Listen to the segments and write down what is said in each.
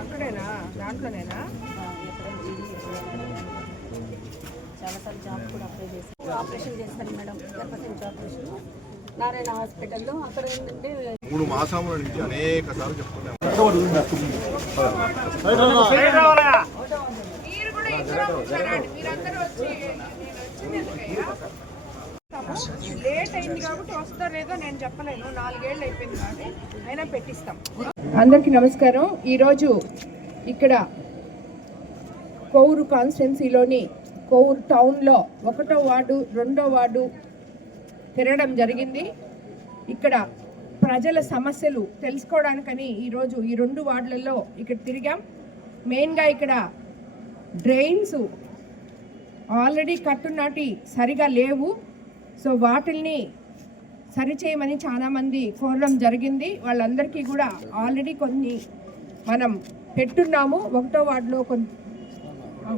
అక్కడేనా దాంట్లోనేనా చాలాసార్లు జాబ్ కూడా అప్లై చేసి ఆపరేషన్ చేస్తారు మేడం, గర్భసంచి ఆపరేషన్ నారాయణ హాస్పిటల్లో. అక్కడ ఏంటంటే 3 మాసాల నుంచి అనేక సార్లు చెప్తున్నాం. లేట్ అయింది కాబట్టి వస్తా లేదో నేను చెప్పలేను, 4 ఏళ్ళు అయిపోయింది కాబట్టి అయినా పెట్టిస్తాం. అందరికీ నమస్కారం. ఈరోజు ఇక్కడ కోవూరు కాన్స్టిట్యున్సీలోని కోవూరు టౌన్లో 1వ వార్డు 2వ వార్డు తిరగడం జరిగింది. ఇక్కడ ప్రజల సమస్యలు తెలుసుకోవడానికని ఈరోజు ఈ 2 వార్డులలో ఇక్కడ తిరిగాం. మెయిన్గా ఇక్కడ డ్రైన్స్ ఆల్రెడీ కట్టునాటి సరిగా లేవు, సో వాటిల్ని సరిచేయమని చాలామంది కోరడం జరిగింది. వాళ్ళందరికీ కూడా ఆల్రెడీ కొన్ని మనం పెట్టున్నాము. 1వ వార్డులో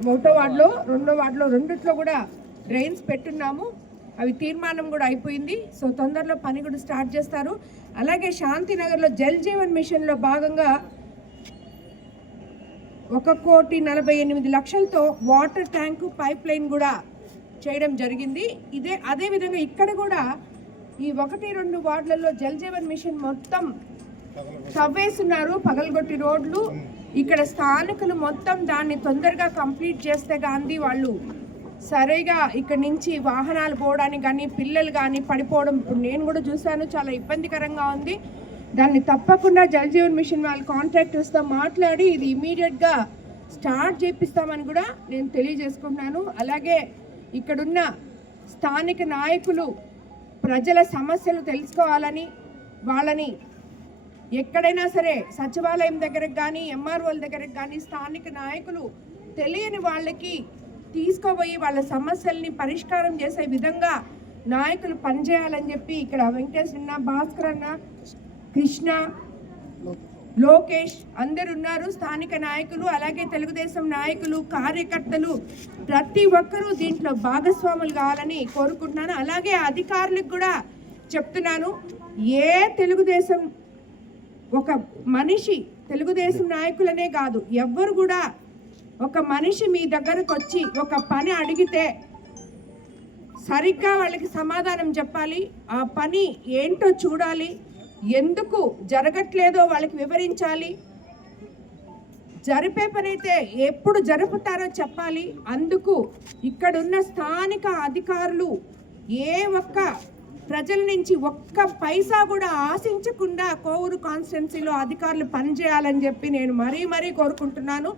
1వ వార్డులో 2వ వార్డులో రెండిట్లో కూడా డ్రైన్స్ పెట్టున్నాము. అవి తీర్మానం కూడా అయిపోయింది. సో తొందరలో పని కూడా స్టార్ట్ చేస్తారు. అలాగే శాంతినగర్లో జల్ జీవన్ మిషన్లో భాగంగా 1,48,00,000తో వాటర్ ట్యాంకు పైప్ లైన్ కూడా చేయడం జరిగింది. అదేవిధంగా ఇక్కడ కూడా ఈ 1-2 వార్డులలో జల్ జీవన్ మిషన్ మొత్తం తవ్వేస్తున్నారు, పగలగొట్టి రోడ్లు. ఇక్కడ స్థానికులు మొత్తం దాన్ని తొందరగా కంప్లీట్ చేస్తే గాంధీ వాళ్ళు సరిగా ఇక్కడ నుంచి వాహనాలు పోవడానికి కానీ పిల్లలు కానీ పడిపోవడం ఇప్పుడు నేను కూడా చూశాను, చాలా ఇబ్బందికరంగా ఉంది. దాన్ని తప్పకుండా జల్ జీవన్ మిషన్ వాళ్ళ కాంట్రాక్టర్స్తో మాట్లాడి ఇది ఇమీడియట్గా స్టార్ట్ చేపిస్తామని కూడా నేను తెలియజేసుకుంటున్నాను. అలాగే ఇక్కడున్న స్థానిక నాయకులు ప్రజల సమస్యలు తెలుసుకోవాలని, వాళ్ళని ఎక్కడైనా సరే సచివాలయం దగ్గరకు కానీ ఎంఆర్ఓల దగ్గరకు కానీ స్థానిక నాయకులు తెలియని వాళ్ళకి తీసుకుపోయి వాళ్ళ సమస్యల్ని పరిష్కారం చేసే విధంగా నాయకులు పనిచేయాలని చెప్పి ఇక్కడ వెంకటేష్ అన్న, భాస్కర్ అన్న, కృష్ణ, లోకేష్ అందరు ఉన్నారు, స్థానిక నాయకులు. అలాగే తెలుగుదేశం నాయకులు, కార్యకర్తలు ప్రతి ఒక్కరూ దీంట్లో భాగస్వాములు కావాలని కోరుకుంటున్నాను. అలాగే అధికారులకు కూడా చెప్తున్నాను, ఏ తెలుగుదేశం ఒక మనిషి, తెలుగుదేశం నాయకులనే కాదు ఎవ్వరు కూడా ఒక మనిషి మీ దగ్గరకు వచ్చి ఒక పని అడిగితే సరిగ్గా వాళ్ళకి సమాధానం చెప్పాలి. ఆ పని ఏంటో చూడాలి, ఎందుకు జరగట్లేదో వాళ్ళకి వివరించాలి. జరిపే పని అయితే ఎప్పుడు జరుపుతారో చెప్పాలి. అందుకు ఇక్కడున్న స్థానిక అధికారులు ఏ ఒక్క ప్రజల నుంచి ఒక్క పైసా కూడా ఆశించకుండా కోవూరు కాన్స్టిట్యున్సీలో అధికారులు పనిచేయాలని చెప్పి నేను మరీ కోరుకుంటున్నాను.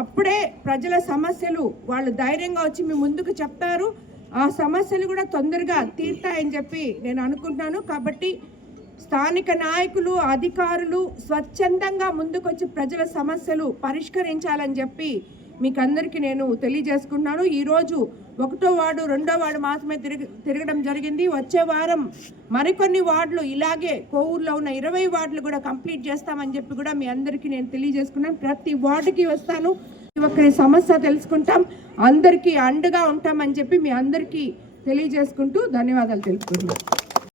అప్పుడే ప్రజల సమస్యలు వాళ్ళు ధైర్యంగా వచ్చి మీ ముందుకు చెప్తారు, ఆ సమస్యలు కూడా తొందరగా తీరుతాయని చెప్పి నేను అనుకుంటున్నాను. కాబట్టి స్థానిక నాయకులు, అధికారులు స్వచ్ఛందంగా ముందుకొచ్చి ప్రజల సమస్యలు పరిష్కరించాలని చెప్పి మీకు అందరికీ నేను తెలియజేసుకుంటున్నాను. ఈరోజు 1వ వార్డు 2వ వార్డు మాత్రమే తిరగడం జరిగింది. వచ్చే వారం మరికొన్ని వార్డులు ఇలాగే కోవూరులో ఉన్న 20 వార్డులు కూడా కంప్లీట్ చేస్తామని చెప్పి కూడా మీ అందరికీ నేను తెలియజేసుకున్నాను. ప్రతి వార్డుకి వస్తాను, ఒక్కరి సమస్య తెలుసుకుంటాం, అందరికీ అండగా ఉంటామని చెప్పి మీ అందరికీ తెలియజేసుకుంటూ ధన్యవాదాలు తెలుపుకుంటున్నాను.